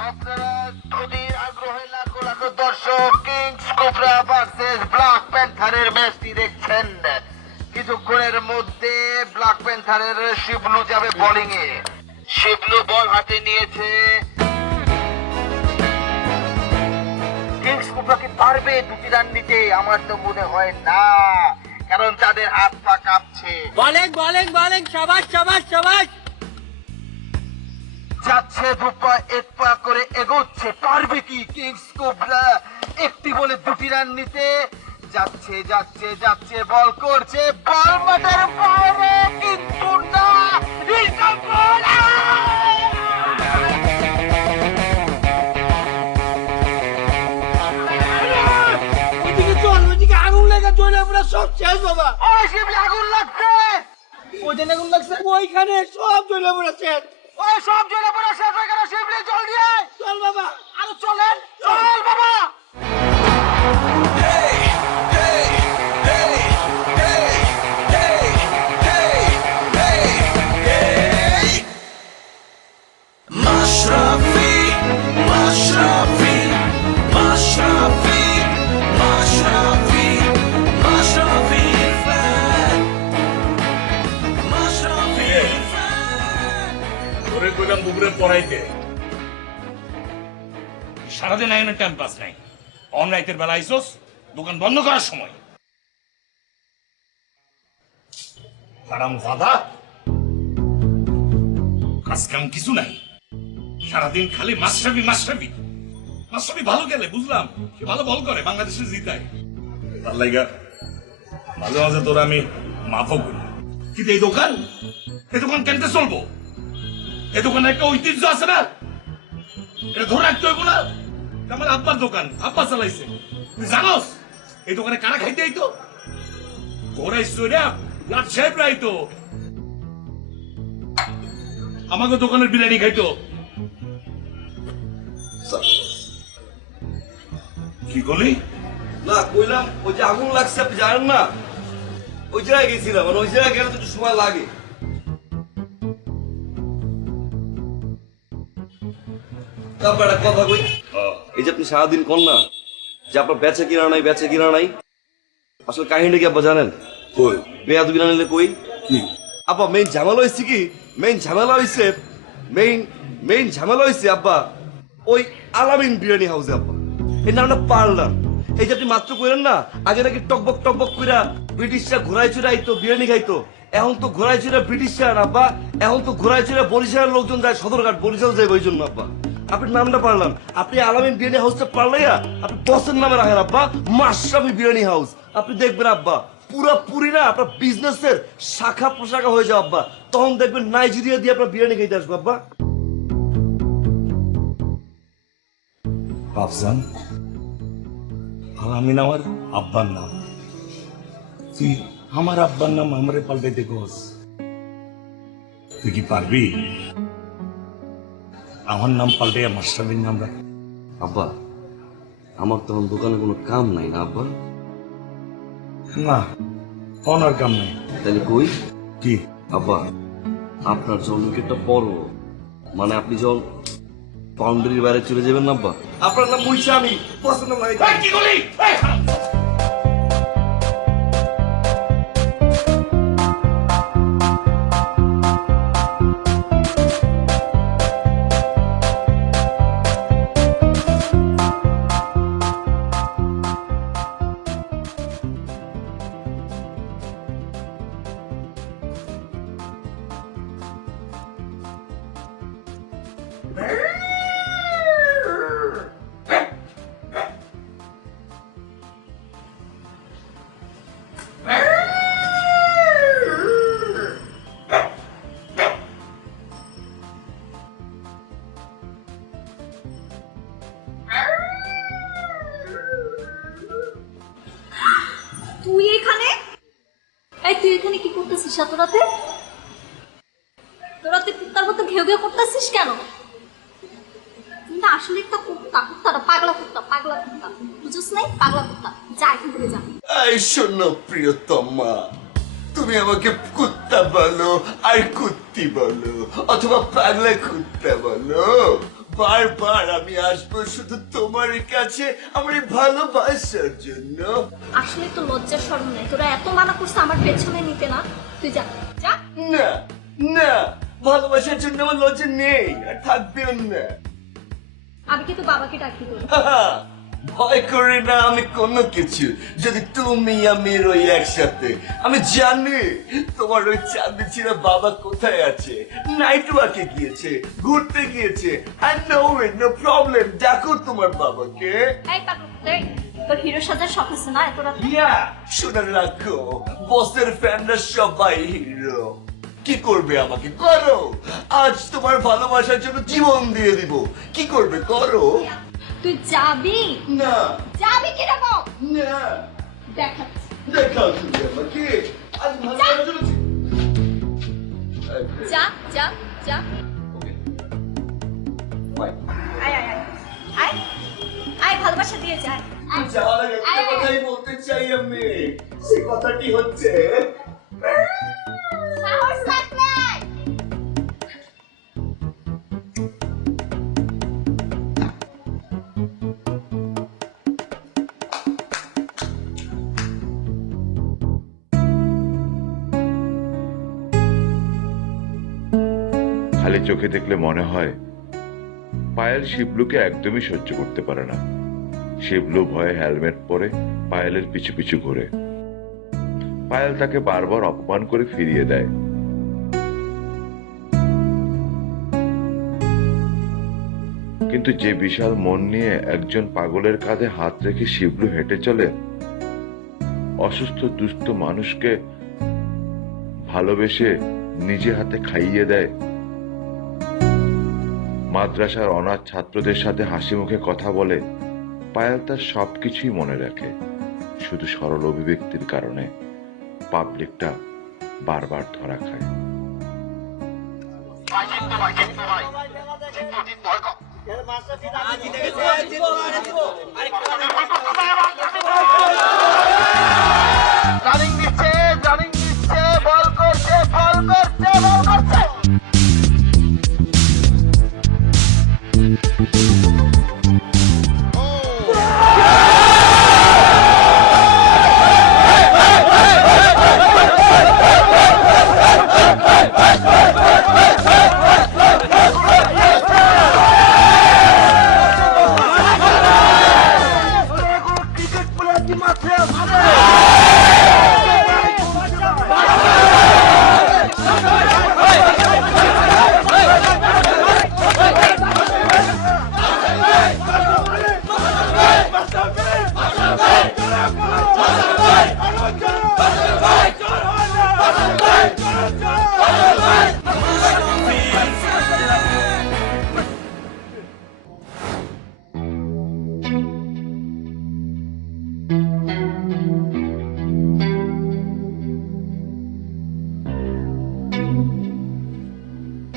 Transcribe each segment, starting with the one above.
আপনারা অধীর আগ্রহে লাখো লাখো দর্শক কিংস কোবরা ভার্সেস ব্ল্যাক প্যান্থারের ম্যাচটি দেখছেন। কিছুক্ষণের মধ্যে ব্ল্যাক প্যান্থারের শিবলু যাবে বোলিং এ। শিবলু বল হাতে নিয়েছে। কিংস কোবরা কি পারবে 2টি রান নিতে? আমার তো মনে হয় না, কারণ তাদের হাত পা কাঁপছে। বলেন বলেন বলেন, শাবাশ শাবাশ শাবাশ। যাচ্ছে দুপা এক পা করে এগোচ্ছে। পারবে কি কিংস কোবরা একটি বলে 2টি রান নিতে? যাচ্ছে যাচ্ছে যাচ্ছে, বল করছে, বল মাঠের বাইরে, কিন্তু না, ওইদিকে চল, ওইদিকে আগুন লেগে জ্বলে পুরো সব শেষ বাবা। ওই শিবলি আগুন লাগছে। ওইখানে আগুন লাগছে, ওইখানে সব জ্বলে পুরো শেষ। ওই সব জ্বলে পড়া শেষ হয়ে গেল। শিবলি জলদি আয়। চল বাবা। আরো চলেন, চল বাবা। দুপুরে পড়াইতে সারাদিন আইনের টাইম পাস নাই। অন রাইতের বেলা আইসোস দোকান বন্ধ করার সময়। হারাম দাদা, কাজ কাম কিছু নাই, সারাদিন খালি মাশরাফি মাশরাফি মাশরাফি। ভালো গেলে বুঝলাম সে ভালো বল করে, বাংলাদেশে জিতায়। তার লাইগা মাঝে মাঝে তোর আমি মাফও করি। কিন্তু এই দোকান কেনতে চলবো? এই দোকানে একটা ঐতিহ্য আছে না, এটা ধরে রাখতে হইব না। আমার আব্বার দোকান, আব্বা চালাইছে। তুই জানোস এই দোকানে কারা খাইতে আইতো? ঘোরাই সইরা লাট সাহেবরা আইতো, আমাকে দোকানের বিরিয়ানি খাইতো। কি করলি? না কইলাম ওই যে আগুন লাগছে আপনি জানেন না, ওই জায়গায় গেছিলাম। মানে ওই জায়গায় গেলে তো একটু সময় লাগে। তারপর একটা কথা কই, এই যে আপনি সারাদিন কর না যে আপনার বেচে কিনা নাই বেচে কিনা নাই, আসলে কাহিনীটা কি আব্বা জানেন? কই বেয়া দুই নিলে কই কি আব্বা মেইন ঝামেলা হয়েছে কি? মেইন ঝামেলা হয়েছে আব্বা ওই আলামিন বিরিয়ানি হাউসে। আব্বা এই নামটা পারলাম। এই যে আপনি মাত্র কইলেন না আগে নাকি টকবক টকবক কইরা ব্রিটিশরা ঘোরাই চুরা আইতো বিরিয়ানি খাইতো, এখন তো ঘোরাই চুরা ব্রিটিশরা না আব্বা, এখন তো ঘোরাই চুরা বরিশালের লোকজন যায়, সদরঘাট বরিশাল যায়। ওই জন্য আব্বা আপনি নামটা পারলাম। আপনি আলামিন বিরিয়ানি হাউসটা পারলাইয়া আপনি বসের নামে রাখেন আব্বা, মাশরাফি বিরিয়ানি হাউস। আপনি দেখবেন আব্বা পুরোপুরি না আপনার বিজনেসের শাখা প্রশাখা হয়ে যাও আব্বা। তখন দেখবেন নাইজেরিয়া দিয়ে আপনার বিরিয়ানি খাইতে আসবো আব্বা। বাপজান, আলামিন আমার আব্বার নাম, তুই আমার আব্বার নাম আমারে পাল্টাইতে কোস? তুই কি পারবি আমার নাম পাল্টাইয়া মাশরাফির নাম রাখ? আব্বা আমার তখন দোকানে কোনো কাম নাই না আব্বা। না, অনার কাম নাই। তাহলে কই কি আব্বা আপনার যখন উইকেটটা পড়ো, মানে আপনি যখন বাউন্ডারির বাইরে চলে যাবেন না আব্বা, আপনার নাম বলছি আমি পছন্দ নাই। কি করলি? তুই এখানে? এই তুই এখানে কি করতেছিস এত রাতে? তোরা তুই কুত্তার মতো ঘেউ ঘেউ করতেছিস কেন? তুই না আসলে একটা কুত্তা পাগলা কুত্তা বুঝছিস নাই? পাগলা কুত্তা, যা এখান থেকে যা। এই শোনো প্রিয়তমা, তুমি আমাকে কুত্তা বলো আর কুত্তি বলো অথবা পাগলা কুত্তা বলো, বারবার আমি আসবো শুধু তোমার কাছে আমার এই ভালোবাসার জন্য। আসলে তো লজ্জার শরম নাই, তোরা এত মানা করছে আমার পেছনে নিতে না, তুই যা যা। না না, ভালোবাসার জন্য আমার লজ্জা নেই আর থাকবেও না। আমি কিন্তু বাবাকে ডাকি দেবো। ভয় করি না আমি কোনো কিছু, যদি তুমি আমি রই একসাথে। আমি জানি তোমার ওই চাঁদি ছিঁড়া বাবা কোথায় আছে, নাইট ওয়াকে গিয়েছে, ঘুরতে গিয়েছে। I know it, no problem. ডাকো তোমার বাবাকে। এই পাগল, এই, তোর হিরো সাজার শখ আছে না এত রাতে? শুনে রাখো, বসের ফ্যানরা সবাই হিরো। কি করবে আমাকে করো, আজ তোমার ভালোবাসার জন্য জীবন দিয়ে দিব। কি করবে করো। তুই যাবি? না যাবি কি রে বল? না, দেখাচ্ছি। দেখাও তুমি আমাকে আজ ভালোবাসার জন্য যা যা যা। Fine. আয় আয় আয় আয় আয়, ভালোবাসা দিয়ে যা। আয়। যাওয়ার আগে একটা কথাই বলতে চাই আমি, সে কথাটি হচ্ছে সাহস থাকলে। খালি চোখে দেখলে মনে হয় পায়েল শিবলুকে একদমই সহ্য করতে পারে না। শিবলু ভয়ে হেলমেট পরে পায়েলের পিছু পিছু ঘুরে। পায়েল তাকে বারবার অপমান করে ফিরিয়ে দেয়। কিন্তু যে বিশাল মন নিয়ে একজন পাগলের কাঁধে হাত রেখে শিবলু হেঁটে চলে, অসুস্থ দুস্থ মানুষকে ভালোবেসে নিজে হাতে খাইয়ে দেয়, মাদ্রাসার অনাথ ছাত্রদের সাথে হাসি মুখে কথা বলে, পায়েল তার সবকিছুই মনে রাখে। শুধু সরল অভিব্যক্তির কারণে পাবলিকটা বারবার ধরা খায়। রানিং দিচ্ছে, বল করছে, বল করছে, বল করছে।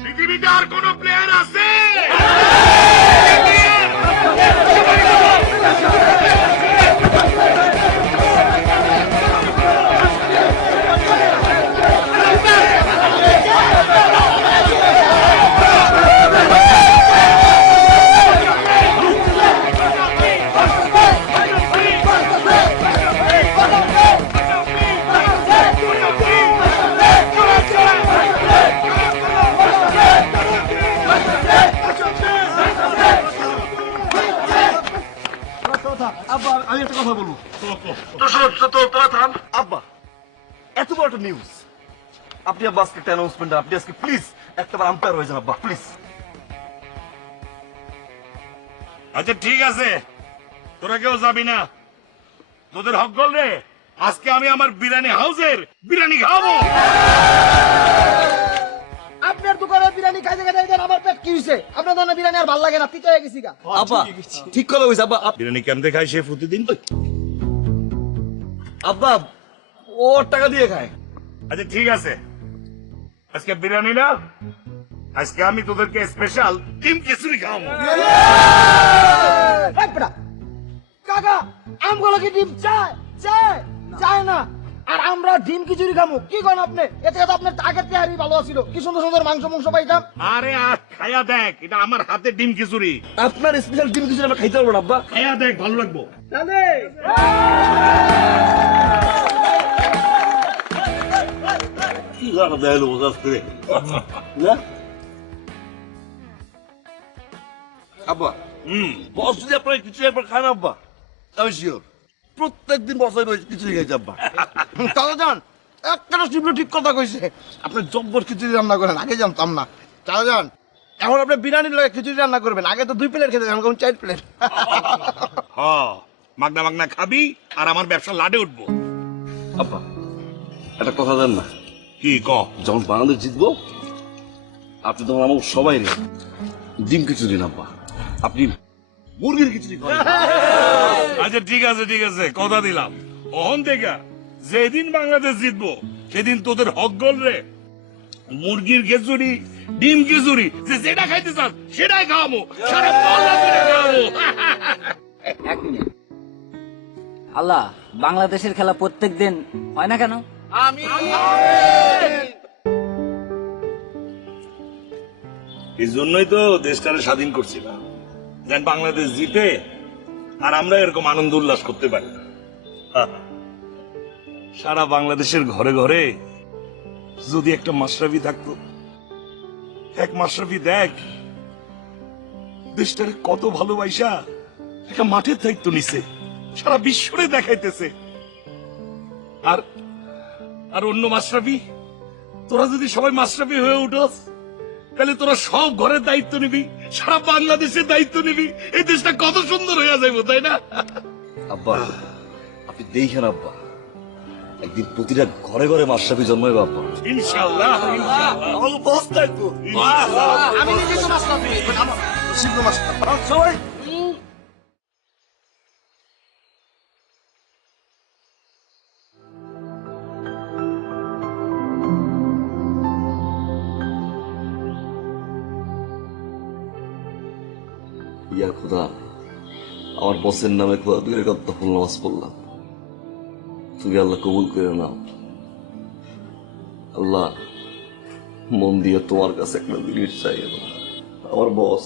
পৃথিবীতে আর কোন প্লেয়ার আছে? আব্বা আমি একটা কথা বলবো। আব্বা এত বড় একটা নিউজ, আপনি আব্বা আজকে একটা অ্যানাউন্সমেন্ট, আপনি আজকে প্লিজ একটাবার আম্পায়ার হয়ে যান আব্বা প্লিজ। আচ্ছা ঠিক আছে, তোরা কেউ যাবি না, তোদের হক গল রে। আজকে আমি আমার বিরিয়ানি হাউসের বিরিয়ানি খাবো। আপনার দোকানে বিরিয়ানি খাইতে খাইতে আমার পেট কি হইছে? আপনার দোকানে বিরিয়ানি আর ভালো লাগে না, তিতে হয়ে গেছি গা। আব্বা ঠিক কথা হয়েছে আব্বা। বিরিয়ানি কেমনে খাই সে প্রতিদিন? আব্বা ও টাকা দিয়ে খায়। আচ্ছা ঠিক আছে, আজকে বিরিয়ানি না, আজকে আমি তোদেরকে স্পেশাল ডিম খিচুড়ি খাওয়াবো। এই বেটা, কাকা আমগুলো কি ডিম চায়? চায় চায় না। আর আমরা ডিম খিচুড়ি খামু কি কোন আপনি? এতে তো আপনার আগের তেহারি ভালো ছিল, কি সুন্দর সুন্দর মাংস মাংস পাইতাম। আরে আজকে খায়া দেখ, এটা আমার হাতে ডিম খিচুড়ি। আপনার স্পেশাল ডিম কিছু আমরা খাইতে পারবো না আব্বা। খায়া দেখ, ভালো লাগবো। কি জানা দেয় বোঝাস করে না আব্বা। বস যদি আপনার কিছু একবার খান আব্বা, আমি শিওর প্রত্যেকদিন বসাই খিচুড়ি খাইছে আব্বা। চাচাজান একটা শিবলু ঠিক কথা কইছে, আপনি জব্বর খিচুড়ি রান্না করেন, আগে জানতাম না। চাচাজান এখন আপনি বিরিয়ানির লগে খিচুড়ি রান্না করবেন, আগে তো 2 প্লেট খেতে, এখন 4 প্লেট। মাগনা মাগনা খাবি আর আমার ব্যবসা লাডে উঠবো। আব্বা একটা কথা দেন না, কি ক? যখন বাংলাদেশ জিতবো আপনি তখন আমার সবাই রে ডিম খিচুড়ি না আব্বা, আপনি মুরগির খিচুড়ি খাওয়ান। আচ্ছা ঠিক আছে, ঠিক আছে, কথা দিলাম। অহন থেকে যেদিন বাংলাদেশ জিতবো সেদিন তোদের হক গল রে মুরগির খিচুড়ি, ডিম খিচুড়ি, যে যেটা খাইতে চাস সেটাই খাওয়াবো, সারা মহল্লা করে খাওয়াবো। এক মিনিট, আল্লাহ বাংলাদেশের খেলা প্রত্যেকদিন হয় না কেন? এই জন্যই তো দেশটারে স্বাধীন করছিলাম, যেন বাংলাদেশ জিতে আর আমরা এরকম আনন্দ উল্লাস করতে পারি। সারা বাংলাদেশের ঘরে ঘরে যদি একটা মাশরাফি থাকতো, এক মাশরাফি দেখ দেশটারে কত ভালোবাসা একটা মাঠের দায়িত্ব নিছে, সারা বিশ্বরে দেখাইতেছে। আর আর অন্য মাশরাফি, তোরা যদি সবাই মাশরাফি হয়ে উঠোস তাহলে তোরা সব ঘরের দায়িত্ব নিবি, সারা বাংলাদেশের দায়িত্ব নিবি, এই দেশটা কত সুন্দর হয়ে যাবে, তাই না? আব্বা আপনি দেখেন আব্বা, একদিন প্রতিটা ঘরে ঘরে মাশরাফি জন্মাইবে আব্বা। ইনশাআল্লাহ, ইনশাআল্লাহ। আমাকে বস থাকবো। আমি নিজে তো মাশরাফি, আমার শিবলু মাশরাফি সবাই। ইয়া খোদা, আমার বসের নামে খোদা দুই রেখাত তখন নামাজ পড়লাম, তুমি আল্লাহ কবুল করে নাও। আল্লাহ মন দিয়ে তোমার কাছে একটা জিনিস চাই, আমার বস,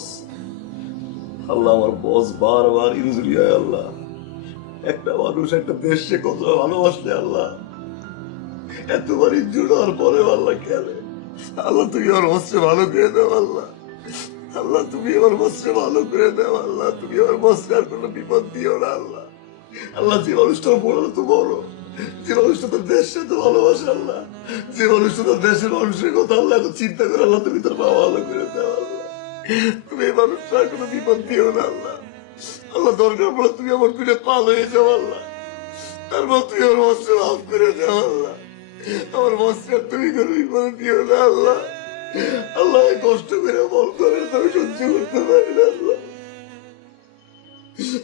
আল্লাহ আমার বস বারবার ইনজুরি হয় আল্লাহ। একটা মানুষ একটা দেশে কত ভালোবাসলে আল্লাহ, এতবার ইনজুরি হওয়ার পরে আল্লাহ খেলে। আল্লাহ তুমি আমার বসে ভালো করে দাও আল্লাহ, আল্লাহ তুমি আমার বসে ভালো করে দাও আল্লাহ, তুমি আমার বসে আর কোনো বিপদ দিও না আল্লাহ। আল্লাহ যে মানুষটা বড় তো বড়, যে মানুষটা তোর দেশে তো ভালোবাসে আল্লাহ, যে মানুষটা তোর দেশের মানুষের কথা আল্লাহ এত চিন্তা করে আল্লাহ, তুমি তোর বাবা ভালো করে দাও আল্লাহ, তুমি এই মানুষটা আর কোনো বিপদ দিও না আল্লাহ। আল্লাহ দরকার পড়ে তুমি আমার পিঠে পাল হয়ে যাও আল্লাহ, তারপর তুমি আমার বসে মাফ করে দাও আল্লাহ, আমার বসে আর তুমি কোনো বিপদ দিও না আল্লাহ। আল্লাহ কষ্ট করে বল করে আমি সহ্য করতে পারি না আল্লাহ,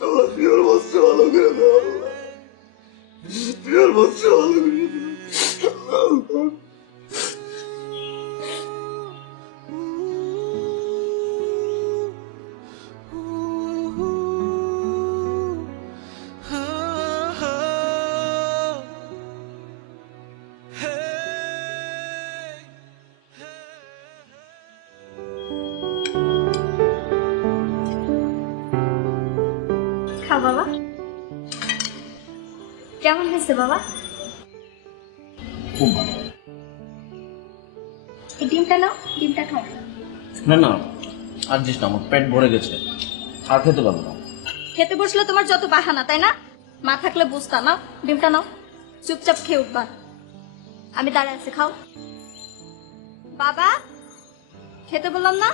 আল্লাহ তুমি আমার বসে ভালো করে দাও আল্লাহ, তুমি আমার বসে ভালো করে দাও আল্লাহ। খাও বাবা, কেমন হয়েছে বাবা? খুব ভালো। এই ডিমটা নাও, ডিমটা খাও। না না, আর দিস না, আমার পেট ভরে গেছে, আর খেতে পারবো না। খেতে বসলে তোমার যত বাহানা, তাই না? মা থাকলে বুঝতা না। ডিমটা নাও, চুপচাপ খেয়ে উঠবা। আমি দাঁড়ায় আছি, খাও। বাবা, খেতে বললাম না?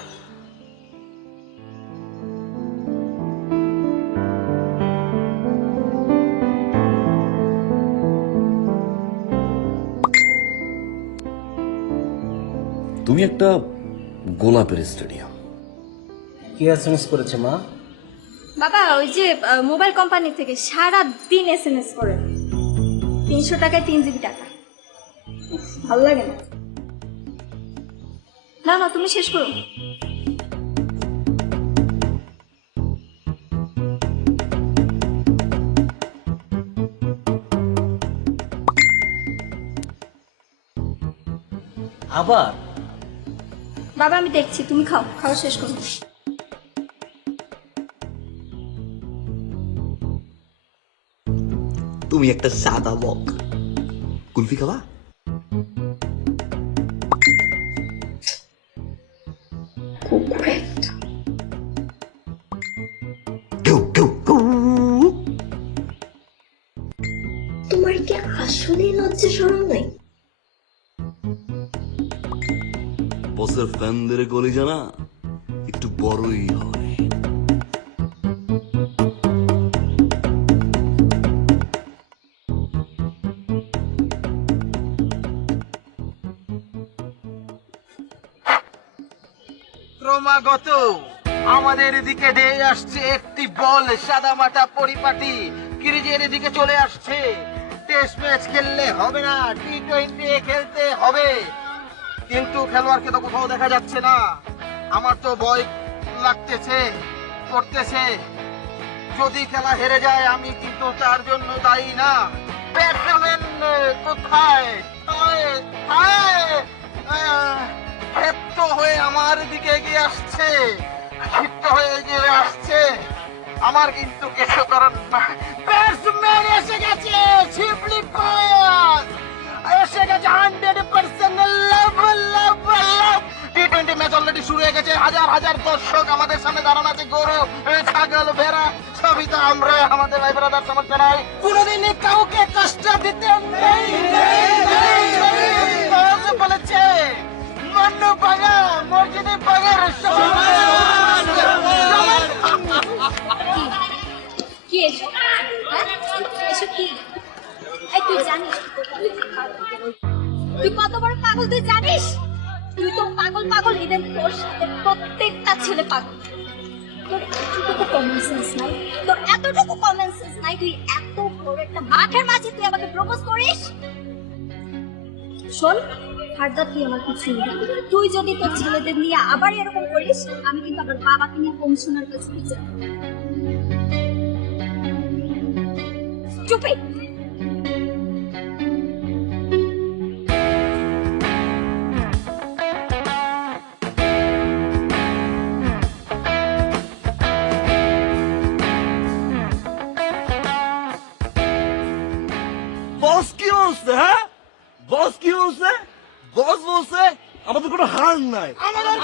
তুমি একটা গোলাপের স্টেডিয়াম। কি এসএমএস করেছে মা? বাবা ওই যে মোবাইল কোম্পানি থেকে সারা দিন এসএমএস করে, 300 টাকায় 3 জিবি টাকা। উফ, ভালো লাগে না। না না, তুমি শেষ করো। আবার বাবা আমি দেখছি, তুমি খাও, খাওয়া শেষ করো। তুমি একটা সাদা বক, কুলফি খাবা? তোমার কি আসলে লজ্জা শরম নাই? বসের ফ্যানদের কলিজা না একটু বড়ই হয়। ক্রমাগত আমাদের দিকে ধেয়ে আসছে একটি বল, সাদা মাটা পরিপাটি ক্রিজের দিকে চলে আসছে। টেস্ট ম্যাচ খেললে হবে না, টি-20 খেলতে হবে, কিন্তু খেলোয়াড়কে তো কোথাও দেখা যাচ্ছে না। আমার তো ভয় লাগতেছে, করতেছে, যদি খেলা হেরে যায় আমি কিন্তু তার জন্য দায়ী না। ব্যাটসম্যান কোথায়? ক্ষিপ্ত হয়ে আমার দিকে এগিয়ে আসছে, ক্ষিপ্ত হয়ে এগিয়ে আসছে, আমার কিন্তু কিছু করার না। ব্যাটসম্যান এসে গেছে, শিবলি পাস এসে গেছে, 100% লাভ লাভ লাভ। টি-20 ম্যাচ অলরেডি শুরু হয়ে গেছে, হাজার হাজার দর্শক আমাদের সামনে দাঁড়ানো আছে, গরু ছাগল ভেড়া সবই তো আমরা আমাদের ভাই ব্রাদার সমর্থন নাই। কোনোদিনই কাউকে কষ্ট দিতে নেই বলেছে মন্নু পাগা মসজিদে পাগার কি এসো? হ্যাঁ? এসো কি? এই তুই জানিস তুই কত বড় পাগল, তুই জানিস? তুই তো পাগল পাগল, ইভেন তোর সাথে প্রত্যেকটা ছেলে পাগল। তোর এতটুকু কমন সেন্স নাই, তোর এতটুকু কমন সেন্স নাই, তুই এত বড় একটা মাঠের মাঝে তুই আমাকে প্রপোজ করিস? শোন ফার্দার তুই আমার কিছু বলবি না। তুই যদি তোর ছেলেদের নিয়ে আবার এরকম করিস, আমি কিন্তু আমার বাবাকে নিয়ে কমিশনার কাছে যাব। চুপে বস কি বলছে? হ্যাঁ, বস কি বলছে? বস বলছে আমাদের কোনো হার নাই, আমাদের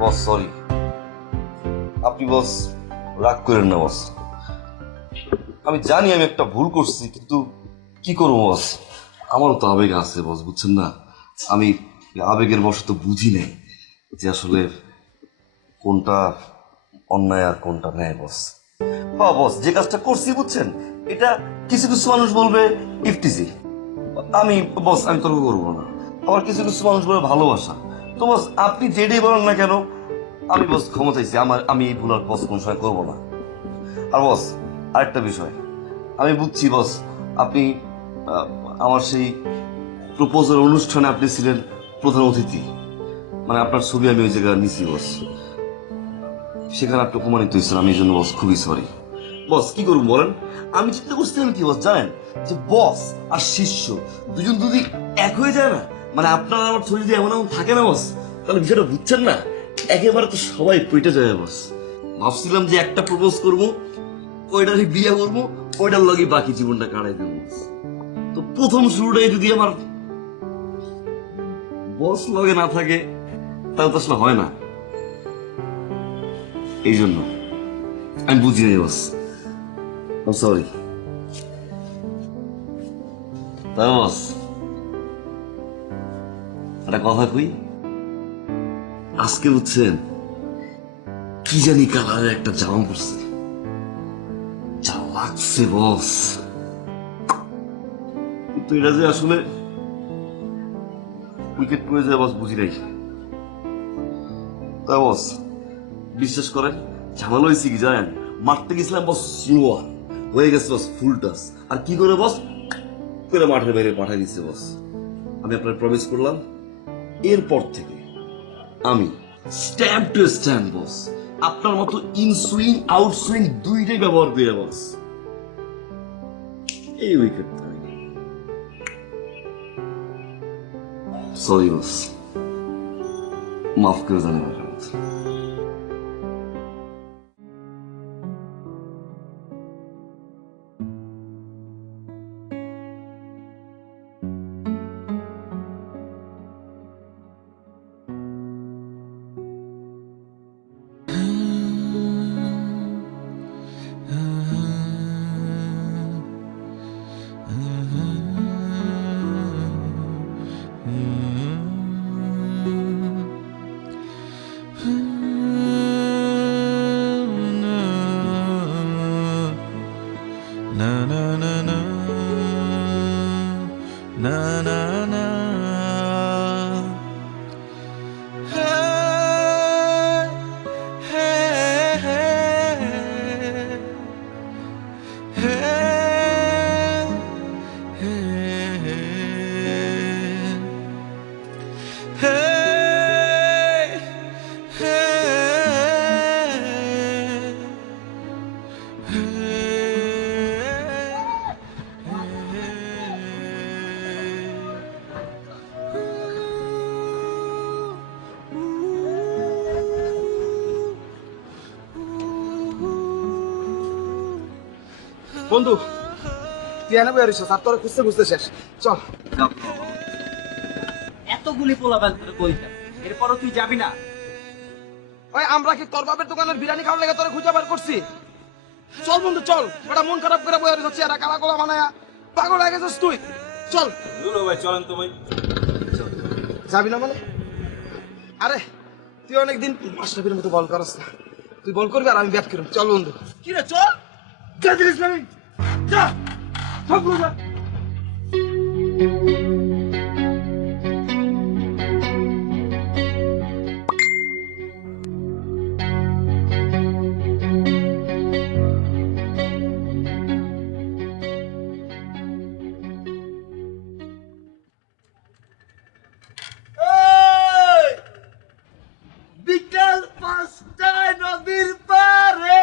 বস সরি, আপনি বস রাগ করেন না বস। আমি জানি আমি একটা ভুল করছি, কিন্তু কি করবো বস, আমারও তো আবেগ আছে বস, বুঝছেন না? আমি আবেগের বশ তো বুঝি নাই যে আসলে কোনটা অন্যায় আর কোনটা ন্যায় বস। হ্যাঁ বস, যে কাজটা করছি বুঝছেন, এটা কিছু কিছু মানুষ বলবে ইফটিজি, আমি বস আমি তর্ক করবো না। আবার কিছু কিছু মানুষ বলবে ভালোবাসা। তো বস আপনি যেটাই বলেন না কেন, আমি বস ক্ষমা চাইছি, আমি এই ভুল আর বস কোনো সময় করবো না। আর বস আরেকটা বিষয়, আমি বুঝছি বস আপনি আমার সেই প্রপোজাল অনুষ্ঠানে আপনি ছিলেন প্রধান অতিথি, মানে আপনার ছবি আমি ওই জায়গায় নিছি বস, সেখানে আপনি অপমানিত হয়েছেন, আমি এই জন্য বস খুবই সরি। বস কি করবো বলেন, আমি চিন্তা করছিলাম কি বস জানেন, যে বস আর শিষ্য দুজন যদি এক হয়ে যায় না, মানে আপনার আমার ছবি যদি এমন এমন থাকে না বস, তাহলে বিষয়টা বুঝছেন না, একেবারে তো সবাই পইটা যায় বস। ভাবছিলাম যে একটা প্রপোজ করবো, ওইটারই বিয়ে করবো, ওইটার লগে বাকি জীবনটা কাটাই দেবো। তো প্রথম শুরুটাই যদি আমার বস লগে না থাকে, তাহলে তো আসলে হয় না। এই জন্য আমি বুঝি নাই বস, সরি। তাই বস একটা কথা কই, আজকে বুঝছেন কি জানি কালারের একটা জামা পড়ছে, যা লাগছে বস, কিন্তু এটা যে আসলে উইকেট পড়ে যায় বস বুঝি নাই। তা বস বিশ্বাস করেন ঝামেলা হয়েছে কি জানেন, মারতে গেছিলাম বস স্লোয়ার হয়ে গেছে বস ফুল টাচ, আর কি করে বস করে মাঠের বাইরে পাঠিয়ে দিচ্ছে বস। আমি আপনার প্রমিস করলাম এরপর থেকে আমি স্ট্যাম্প টু স্ট্যাম্প বস, আপনার মতো ইন সুইং আউট সুইং দুইটাই ব্যবহার করে বস। এই উইকেট সরি বস, মাফ করে জানেন। বন্ধু তুই এনে বেরিয়েছ, আর তোর খুঁজতে খুঁজতে শেষ। চল এতগুলি পোলা বেল তোর কইতা, এরপরও তুই যাবি না? ওই আমরা কি তোর বাপের দোকানের বিরিয়ানি খাওয়ার লেগে তোরে খুঁজে বার করছি? চল বন্ধু চল, বেটা মন খারাপ করে বয়ে রয়েছে, এরা কালা কোলা বানায়া পাগল হয়ে গেছিস তুই। চল ভাই চলেন তো ভাই। যাবি না মানে? আরে তুই অনেকদিন মাশরাফির মতো বল করস না, তুই বল করবি আর আমি ব্যাট করব। চল বন্ধু। কি রে চল। যা দিস না, যা সব যা। বিকাল 5টায় নদীর পারে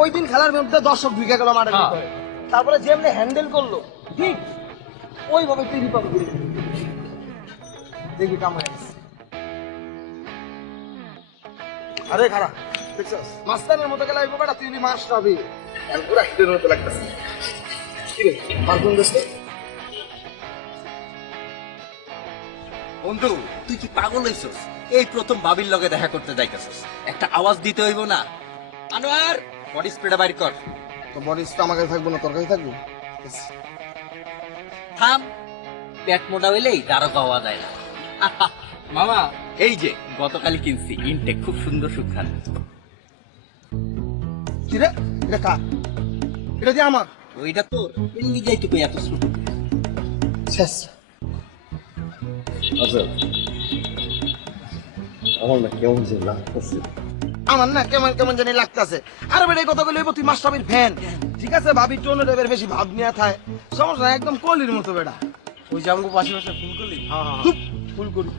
ওই দিন খেলার মধ্যে দর্শক ঢুকে গেল মাঠের ভিতরে, তারপরে যেমনি হ্যান্ডেল করলো ঠিক ওইভাবে তুই রিপাব দেখবি কামাই। আরে খারাপ দেখছস মাস্টারের মতো গেলে ওই বেটা তুই মাস্টার হবি, পুরো হিটের মতো লাগতেছে। কি রে পারফর্ম দেখছিস? বন্ধু তুই কি পাগল হইছস? এই প্রথম বাবির লগে দেখা করতে যাইতেছস, একটা আওয়াজ দিতে হইব না? আনোয়ার বডি স্প্রেটা বাইর কর। তো বডি তো আমার কাছে থাকবো না, তোর কাছে থাকবো। থাম, পেট মোটা হইলেই দাঁড়ো পাওয়া যায় না। মামা এই যে গতকালই কিনছি ইনটেক, খুব সুন্দর সুখান। কি রে এটা কার? এটা দিয়ে আমার? ওইটা তোর, এমনি যাইতে কই এত ছোট? শেষ। আচ্ছা আমার না কেমন যে লাগতেছে, আমার না কেমন কেমন জানি লাগতেছে। আরে বেটা কথা বলে তুই মাস্টারবির ফ্যান, ঠিক আছে? ভাবি টোনের বেশি ভাব নিয়ে থাকে, সমস্যা নাই, একদম কলির মতো বেটা। ওই জামগো পাশে পাশে ফুল করলি? খুব ফুল করি।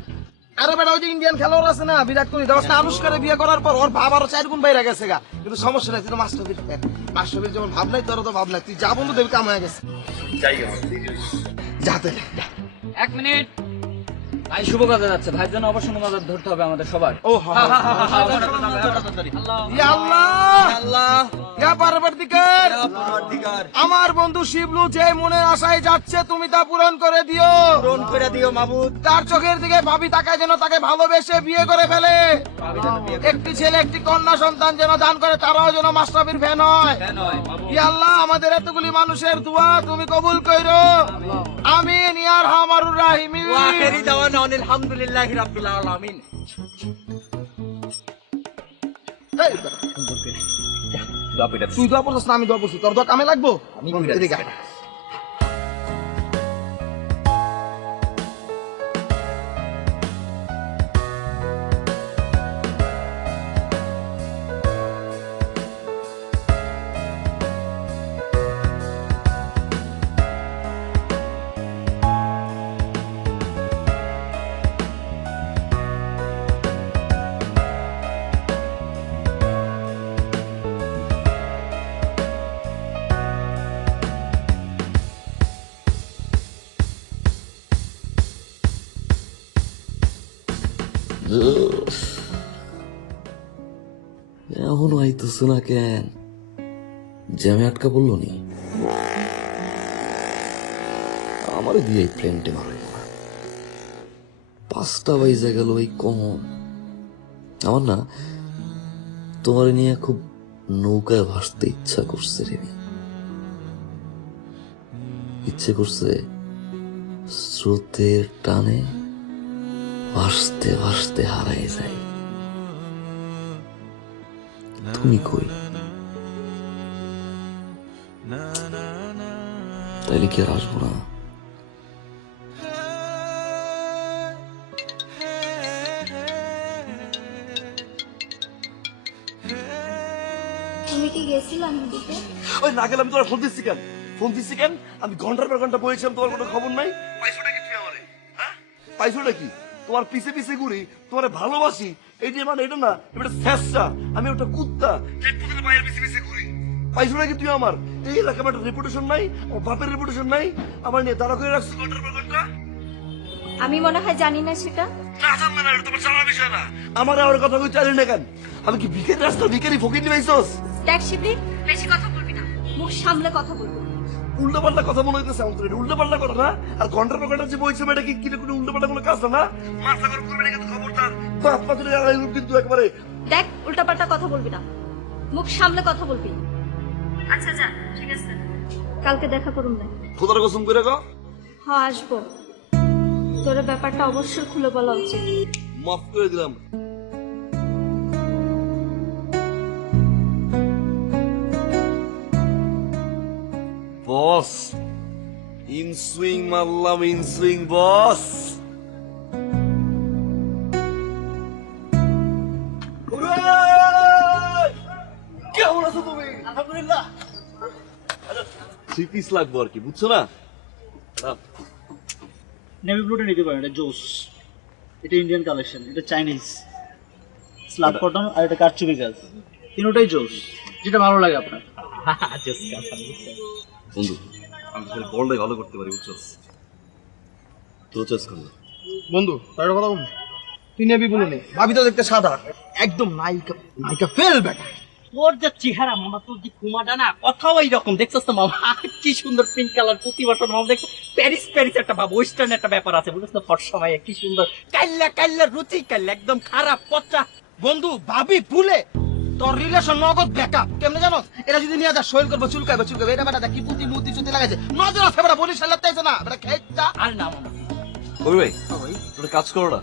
আরে বেটা ওই যে ইন্ডিয়ান খেলোয়াড় আছে না বিরাট কোহলি, দেখো না আনুষ্কারে বিয়ে করার পর ওর ভাব আরো 4 গুণ বাইরে গেছে গা, কিন্তু সমস্যা নাই, তুই তো মাস্টারবির ফ্যান। মাস্টারবির যেমন ভাব নাই তোর তো ভাব নাই, তুই যা বন্ধু দেবী কাম হয়ে গেছে। যাতে 1 মিনিট ভাই, শুভ কাজে যাচ্ছে, ভাই যেন অবশ্যই নজর ধরতে হবে আমাদের সবার। ও হ্যাঁ আল্লাহ আল্লাহ আল্লাহ ইয়া পার্বতীকার, আমার বন্ধু শিবলু যে মনের আশায় যাচ্ছে তুমি তা পূরণ করে দিও। পূরণ করে দিও মাবুদ। তার চোখের দিকে ভাবি তাকায় যেন তাকে ভালোবেসে বিয়ে করে ফেলে। একটি ছেলে একটি কন্যা সন্তান যেন দান করে, তারাও যেন মাশরাফির ফ্যান হয়। ইয়া আল্লাহ, আমাদের এতগুলি মানুষের দোয়া তুমি কবুল কইরো। আমিন ইয়া আরহামার রাহিমিন। ওয়া আখিরি দাওয়ানা আলহামদুলিল্লাহি রাব্বিল আলামিন। এই বেটা, তুই দোয়া পড়ছিস না আমি দোয়া পড়ছি, তোর দোয়া কামে লাগবো। এদিকে আয়। এখনো আইতেছো না কেন? জ্যামে আটকা পড়লো নি? আমারে দিয়ে প্লেনটে মারে না। 5টা বাজে গেল, এই কখন? আমার না তোমার নিয়ে খুব নৌকায় ভাসতে ইচ্ছা করছে রে। ইচ্ছে করছে স্রোতের টানে ভাসতে ভাসতে হারাই যায়। তুমি কই? তাইলে কি আর আসবো না? তুমি কি গেছিলা নদীতে? ওই না গেলাম, তোরা ফোন দিচ্ছি কেন? ফোন দিচ্ছি কেন? আমি ঘন্টার পর ঘন্টা বলেছিলাম, তোমার কোনো খবর নাই। পাইছোটা কি তুই আমারে? হ্যাঁ, পাইছোটা কি? তোমার পিছে পিছে ঘুরি, তোমারে ভালোবাসি, এই যে মানে এটা না, এটা ফ্যাসটা, আমি ওটা কুত্তা, প্রতিদিন পায়ের পিছে পিছে ঘুরি। পাইছোটা কি তুই আমার? এই এলাকায় একটা রেপুটেশন নাই, আমার বাপের রেপুটেশন নাই, আমার নিয়ে দাঁড়া করে রাখছি ঘন্টার পর ঘন্টা। আমি মনে হয় জানি না সেটা। না জানবে না, এটা তোমার জানার বিষয় না। আমার আর কথা কই চালি না কেন? আমি কি ভিখারি রাস্তা ভিখারি ফকির নিবাইছস? দেখ শিবলি, বেশি কথা বলবি না, মুখ সামলে কথা বলবি। উল্টা পাল্টা কথা মনে হইতেছে আমাদের, উল্টা পাল্টা কথা না। আর ঘন্টার পর ঘন্টা যে বইছে এটা কি কোনো উল্টা পাল্টা কোনো কাজ না। মাথা গরম করবে না কিন্তু খবরদার, বাপ পাতুরে আড়াই কিন্তু একবারে। দেখ, উল্টাপাল্টা কথা বলবি না, মুখ সামলে কথা বলবি। আচ্ছা যা, ঠিক আছে, কালকে দেখা করুন না। খোদার কসম করে গো, হ্যাঁ আসবো। তোর ব্যাপারটা অবশ্যই খুলে বলা উচিত। মাফ করে দিলাম। বস ইন সুইং মারলাম, ইন সুইং বস। কেমন আছো তুমি? আলহামদুলিল্লাহ। 3 পিস লাগবো আর কি, বুঝছো না? নেভি ব্লুটা নিতে পারেন, এটা জোস। এটা ইন্ডিয়ান কালেকশন, এটা চাইনিজ স্ল্যাব কটন, আর এটা কারচুপি কাজ। তিনটাই জোস, যেটা ভালো লাগে আপনার। বন্ধু, আমি বলটাই ভালো করতে পারি, বুঝছো? তো চেস করলো বন্ধু, তার কথা বল। তুই নেবি বলো নে, ভাবি তো দেখতে সাদা, একদম নায়িকা নায়িকা ফেল বেটা। তোর যে চেহারা মামা, তোর যে কুমাটা না, কথাও এইরকম। দেখছস তো মামা, কি সুন্দর পিঙ্ক কালার প্রতি বছর মামা। দেখছো প্যারিস প্যারিস একটা ভাব, ওয়েস্টার্ন একটা ব্যাপার আছে, বুঝছ না? ফর সময় কি সুন্দর কাল্লা কাল্লা রুচি কাল্লা, একদম খারাপ পচা। বন্ধু, ভাবি ভুলে তোর রিলেশন নগদ ব্যাকআপ কেমনে জানো? এটা যদি নিয়ে যা শৈল করবো, চুলকাইবে চুলকাইবে। এটা বেটা কি পুতি মুতি চুতি লাগাইছে, নজর আছে বেটা, বলি সালাতে আছে না বেটা, খেইতা। আর না মামা, কবি ভাই, তোর কাজ করো না,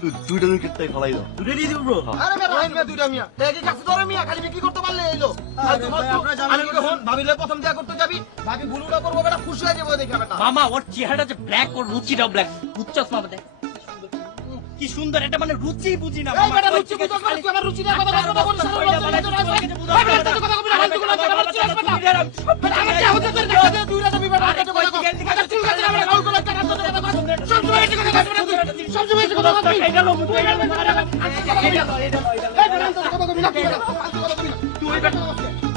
তুই দুইটা উইকেটটাই ফলাই দাও। দুটো দিয়ে দিব ব্রো। আরে বেটা, হয় মিয়া দুইটা মিয়া, দেখি কাছে ধরে মিয়া, খালি বিক্রি করতে পারলে এলো। আমি কখন ভাবিলে প্রথম দেখা করতে যাবি, ভাবি ভুলুটা করবো বেটা, খুশি হয়ে যাবো দেখে বেটা। মামা ওর চেহারাটা যে ব্ল্যাক, ওর রুচিটাও ব্ল্যাক, বুঝছস মামা? দেখ কি সুন্দর, এটা মানে রুচি বুঝি না এই মামা। বেটা, রুচি বুঝছ না, তুই আমার রুচি নিয়ে কথা বলছ না, বলিস না, এই বেটা, তুই কথা কবি না, ফালতু কথা বলা, রুচি আছে বেটা। বেটা, আমার কি হতে তোর দেখা যায়, দুইটা যাবি বেটা, কাছে বলা কর। আচ্ছা, চুল কাছে বেটা, কাউকে লাগা না, তোর কথা কর। সব সময় এসে কথা কর বেটা, তুই সব সময় এসে কথা কর। এটা লো মুখ, এটা লো, এই বেটা, তোর কথা কবি না, তুই বেটা, ফালতু কথা কবি না। তুই বেটা,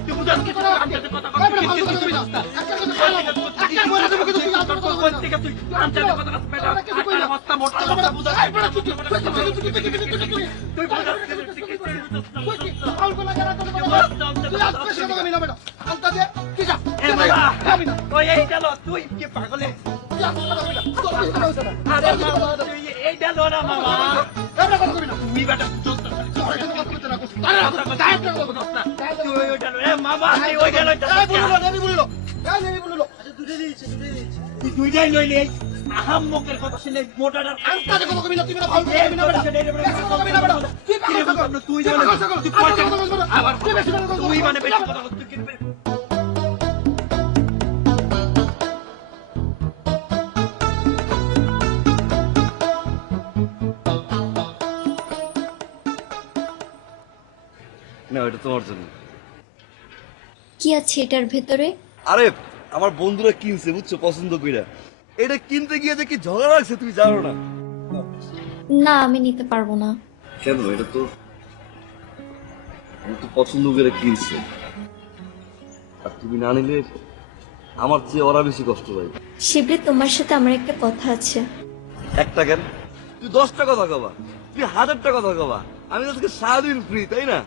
তুই বুঝাস কি কথা কবি না, এই বেটা, ফালতু কথা কবি না। একটা কথা খালা, একটা বলে দেবো কিন্তু তুই আন্তর কথা কবি না। থেকে তুই আনতে কথা বেটা, আর মস্তা মোটা বেটা, বুঝা, এই বেটা, তুই তুই বুঝাস ফাউল করলা কেন তোর তুই আজকে সাথে কবি না বেটা আলতা দে কি যা এ বাবা যাবি না ওই এই ডালো তুই কি পাগলে তুই আজকে সাথে কবি না তোর আজকে হইছে না আরে বাবা তুই এই ডালো না মামা এমন কথা কবি না তুই বেটা চুপ কর তোর সাথে কথা কইতে না আরে দাঁড়া তুই ওই ডালো এ মামা তুই ওই ডালো এই বলিলো আচ্ছা তুই যাই লইলে আহাম্মকের কথা শুনে মোটাটার আলতা দে কথা কবি না তুই না ফাউল করবি না বেটা কবি না বেটা তুই তুই তুই মানে বেশি কথা তুই কিনবে না এটা তোমার জন্য। কি আছে এটার ভেতরে? আরে আমার বন্ধুরা কিনছে বুঝছো পছন্দ কইরা, এটা কিনতে গিয়ে দেখি ঝগড়া লাগছে, তুমি জানো না? না আমি নিতে পারবো না। কেন? এটা তো পছন্দ করে কিনছে, আর তুমি না নিলে আমার চেয়ে ওরা বেশি কষ্ট পাই। শিবলি তোমার সাথে আমার একটা কথা আছে। একটা কেন? তুই 10টা কথা কবা, তুই 1000টা কথা কবা, আমি আজকে সারাদিন ফ্রি, তাই না?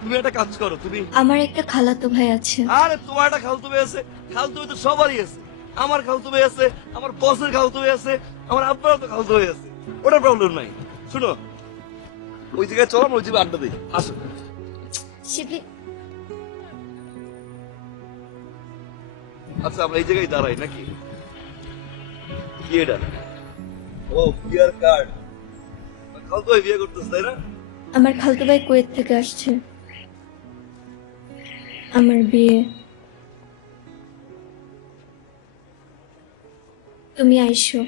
তুমি একটা কাজ করো, তুমি আমার একটা খালাতো ভাই আছে। আরে তোমার একটা খালতো ভাই আছে, খালতো ভাই তো সবারই আছে। আমার খালতো ভাই আছে, আমার বসের খালতো ভাই আছে, আমার আব্বারও তো খালতো ভাই আছে, ওটা প্রবলেম নাই। শুনো, ওই জায়গায় চলো, ওই জায়গায় আড্ডা দিই, আসো। শিবলি আচ্ছা আমরা এই জায়গায় দাঁড়াই নাকি? কি এটা? ও বিয়ার কার্ড, খালতো ভাই বিয়ে করতেছে তাই না? আমার খালাতো ভাই কুয়েত থেকে আসছে, আমার বিয়ে। তুমি আইসো।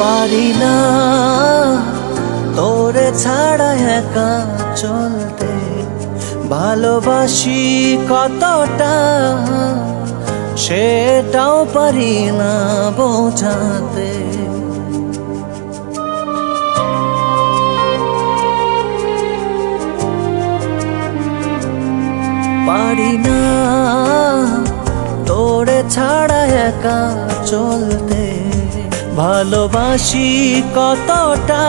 পারি না তোরে ছাড়া একা চলতে, ভালোবাসি কতটা সেটাও পারি না বোঝাতে। পারি না তোরে ছাড়া একা চলতে, ভালোবাসি কতটা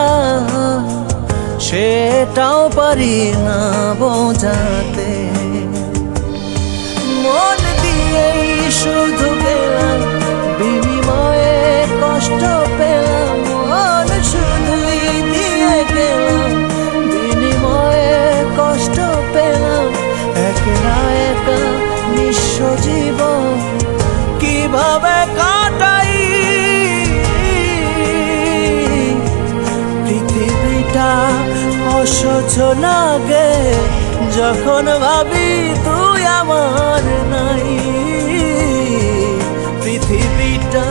সেটাও পারি না বোঝাতে। মন দিয়েই শুধু গেলাম, বিনিময়ে কষ্ট পেলাম। মন শুধুই দিয়ে গেলাম, বিনিময়ে কষ্ট পেলাম। একলা একা নিঃস্ব জীবন কিভাবে কাটাই, পৃথিবীটা অসহ্য লাগে যখন ভাবি তুই আমার নাই। পৃথিবীটা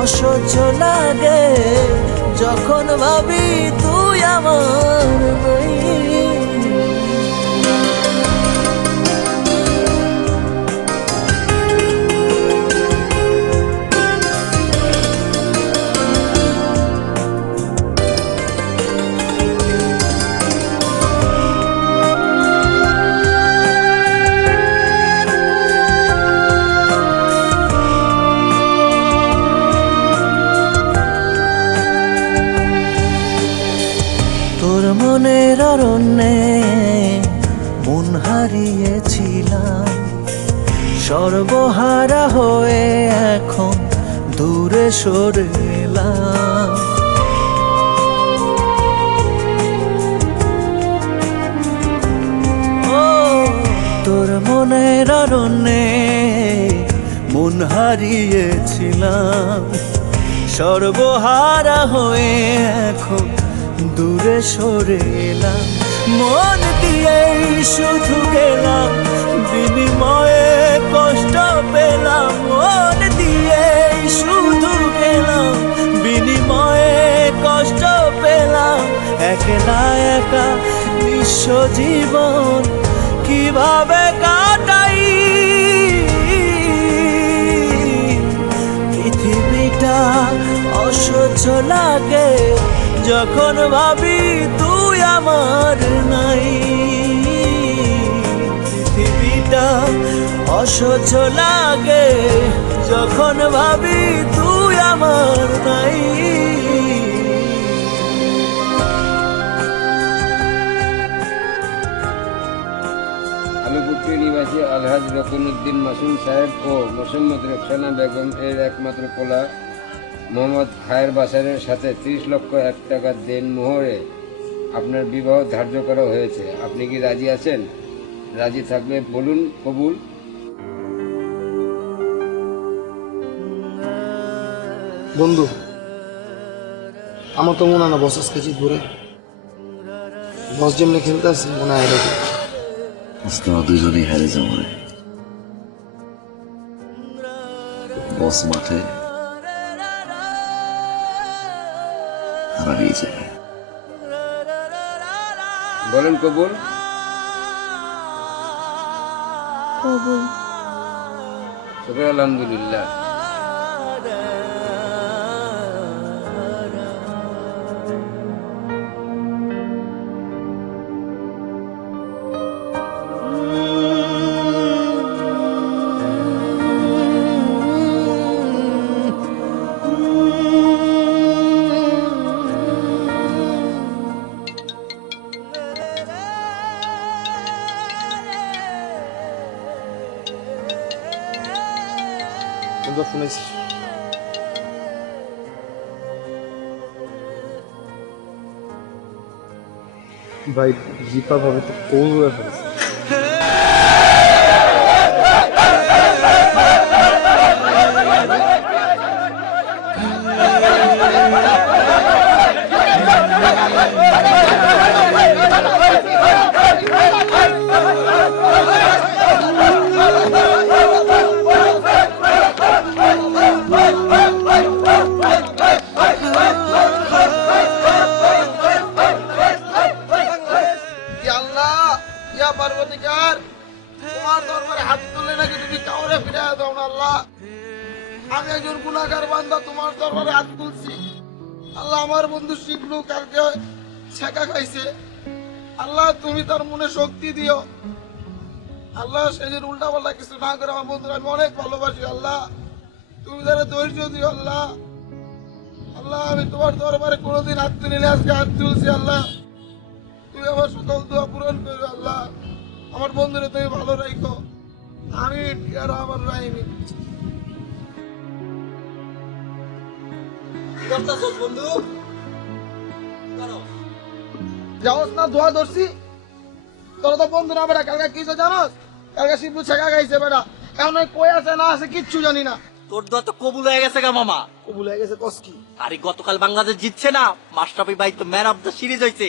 অসহ্য লাগে যখন ভাবি তুই আমার নাই। তোর মনের অরণ্যে মন হারিয়েছিলাম, সর্বহারা হয়ে এখন দূরে সরে এলাম। ও তোর মনের অরণ্যে মন হারিয়েছিলাম, সর্বহারা হয়ে এখন দূরে সরে এলাম। মন দিয়েই শুধু গেলাম, বিনিময়ে কষ্ট পেলাম। মন দিয়েই শুধু গেলাম, বিনিময়ে কষ্ট পেলাম। একলা একা নিঃস্ব জীবন কিভাবে কাটাই, পৃথিবীটা অসহ্য লাগে যখন ভাবি তুই আমার নাই। পৃথিবীটা অসহ্য লাগে যখন ভাবি তুই আমার নাই। আলুপুত্র নিবাসী আলহাজ রকুনউদ্দিন মাসুম সাহেব ও মোসাম্মদ রোকসানা বেগম এর একমাত্র পোলা মোহাম্মদ খায়ের বাসারের সাথে 30 লক্ষ 1 টাকা দেন মোহরে আপনার বিবাহ ধার্য করা হয়েছে। আপনি কি রাজি আছেন? রাজি থাকলে বলুন কবুল। বন্ধু, আমার তো মনে হয় না বস আজকে জিত ঘুরে। বস যেমনি খেলতে আসছে মনে হয় এরকম। আজকে আমরা দুজনেই হেরে যাবো রে। বস মাঠে হারিয়ে যাবে। বলেন কবুল। কবুল। তবে আলহামদুলিল্লাহ। বন্ধু শুনেছি ভাই জিপা ভাবে তো কোন ফেলেছে। তোমার দরবারে হাত তুলে নাকি তুমি কাউরে ফিরে দাও না আল্লাহ। আমি একজন গুনাহগার বান্দা, তোমার দরবারে হাত তুলছি আল্লাহ। আমার বন্ধু শিবলু কালকে ছেঁকা খাইছে আল্লাহ, তুমি তার মনে শক্তি দিও আল্লাহ। সেদিন উল্টা পাল্টা কিছু না করে আমার বন্ধুরা আমি অনেক ভালোবাসি আল্লাহ, তুমি তারা ধৈর্য দিও আল্লাহ। আল্লাহ আমি তোমার দরবারে কোনোদিন হাত তুলি না, আজকে হাত তুলছি আল্লাহ। তুমি আমার সকল দোয়া পূরণ করো আল্লাহ। আমার বন্ধুরা তুমি ভালো রাখো, আমি আর আমার রাইনি। বন্ধু যাওস না দোয়া ধরছি তোর তো বন্ধু না বেটা। কালকে কিছু জানোস? কালকে শিবু ছেঁকা খাইছে বেটা, এখন কই আছে না আছে কিচ্ছু জানি না। তোর দোয়া তো কবুল হয়ে গেছে গা মামা। কবুল হয়ে গেছে কস কি? আরে গতকাল বাংলাদেশ জিতছে না, মাশরাফি ভাই তো ম্যান অফ দ্য সিরিজ হয়েছে।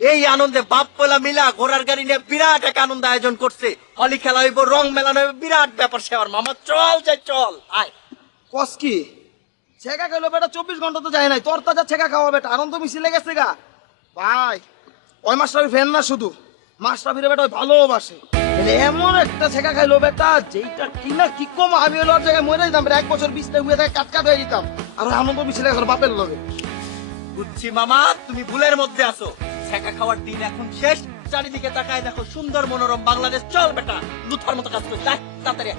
এই আনন্দে বাপ পোলা মিলা ঘোড়ার গাড়ি নিয়ে বিরাট এক আনন্দ আয়োজন করছে। হলি খেলা হইব, রং মেলানো হইব, বিরাট ব্যাপার সেবার মামা। চল যাই চল আয়। কস কি? ছেঁকা খাইলো বেটা, 24 ঘন্টা তো যায় নাই, তোর তাজা ছেঁকা খাওয়া বেটা, আনন্দ মিছিলে গেছে গা ভাই। ওই মাশরাফি ফ্যান না শুধু, মাশরাফির বেটা ওই ভালোবাসে। এমন একটা ছেঁকা খাইলো বেটা যেটা কিনা কি কম, আমি হলো ওর জায়গায় মরে যেতাম। 1 বছর 20টা হুয়ে থাকে কাটকাট হয়ে যেতাম। আর ওই আনন্দ মিছিলে গেছে বাপের লগে। বুঝছি মামা, তুমি ভুলের মধ্যে আছো। ছেঁকা খাওয়ার দিন এখন শেষ। চারিদিকে তাকায় দেখো সুন্দর মনোরম বাংলাদেশ। চল বেটা, লুথার মতো কাজ করতে তাড়াতাড়ি।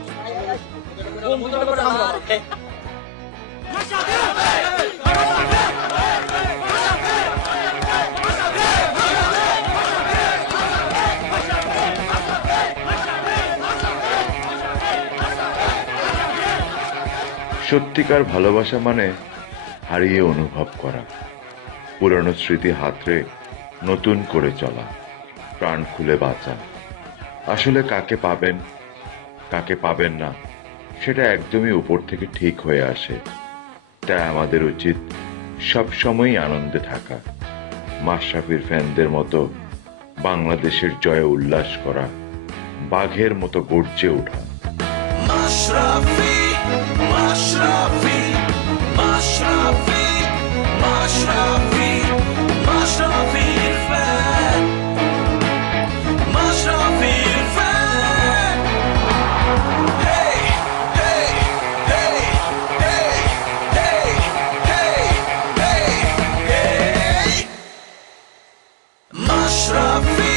সত্যিকার ভালোবাসা মানে হারিয়ে অনুভব করা, পুরনো স্মৃতি হাতড়ে নতুন করে চলা, প্রাণ খুলে বাঁচা। আসলে কাকে পাবেন কাকে পাবেন না সেটা একদমই উপর থেকে ঠিক হয়ে আসে। তাই আমাদের উচিত সবসময়ই আনন্দে থাকা, মাশরাফির ফ্যানদের মতো বাংলাদেশের জয়ে উল্লাস করা, বাঘের মতো গর্জে ওঠা। মাশরাফি মাশরাফি মাশরাফি মাশরাফি মাশরাফির ফ্যান, মাশরাফির fan. Hey hey hey hey hey hey hey hey Mashrafe